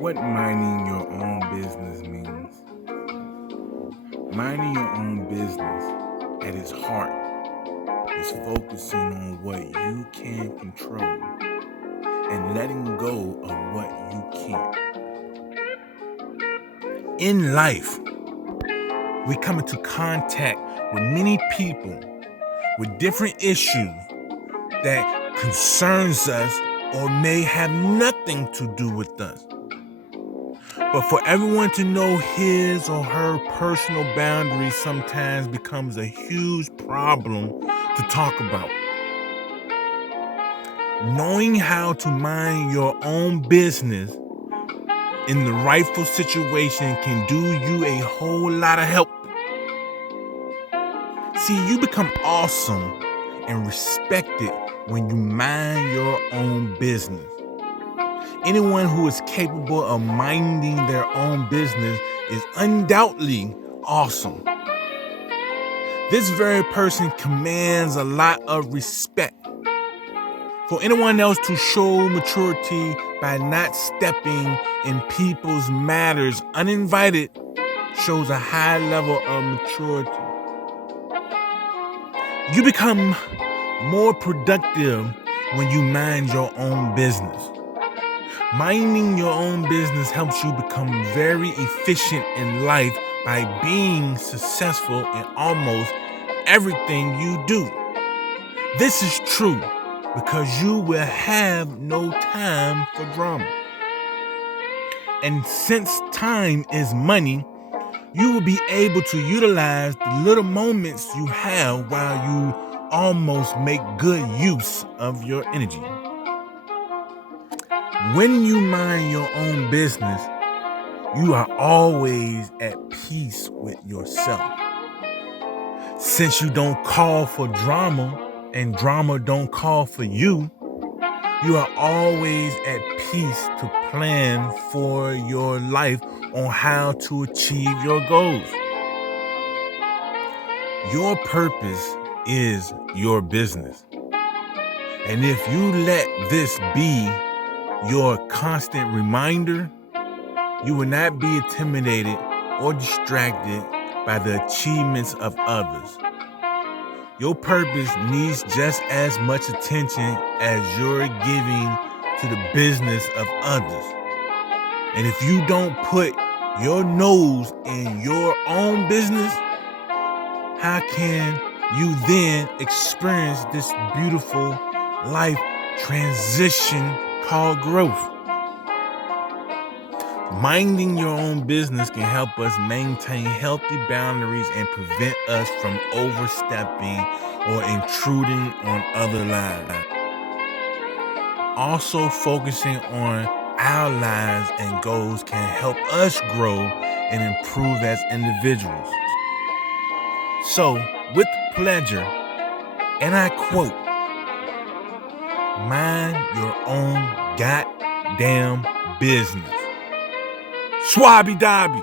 What minding your own business means. Minding your own business at its heart is focusing on what you can control and letting go of what you can't. In life, we come into contact with many people with different issues that concerns us or may have nothing to do with us. But for everyone to know his or her personal boundaries sometimes becomes a huge problem to talk about. Knowing how to mind your own business in the rightful situation can do you a whole lot of help. See, you become awesome and respected when you mind your own business. Anyone who is capable of minding their own business is undoubtedly awesome. This very person commands a lot of respect. For anyone else to show maturity by not stepping in people's matters uninvited shows a high level of maturity. You become more productive when you mind your own business. Minding your own business helps you become very efficient in life by being successful in almost everything you do. This is true because you will have no time for drama. And since time is money, you will be able to utilize the little moments you have while you almost make good use of your energy. When you mind your own business, you are always at peace with yourself. Since you don't call for drama and drama don't call for you, you are always at peace to plan for your life on how to achieve your goals. Your purpose is your business. And if you let this be your constant reminder, you will not be intimidated or distracted by the achievements of others. Your purpose needs just as much attention as you're giving to the business of others. And if you don't put your nose in your own business, how can you then experience this beautiful life transition called growth? Minding your own business can help us maintain healthy boundaries and prevent us from overstepping or intruding on other lives. Also, focusing on our lives and goals can help us grow and improve as individuals. So, with pleasure, and I quote, mind your own goddamn business. Swabby Dobby.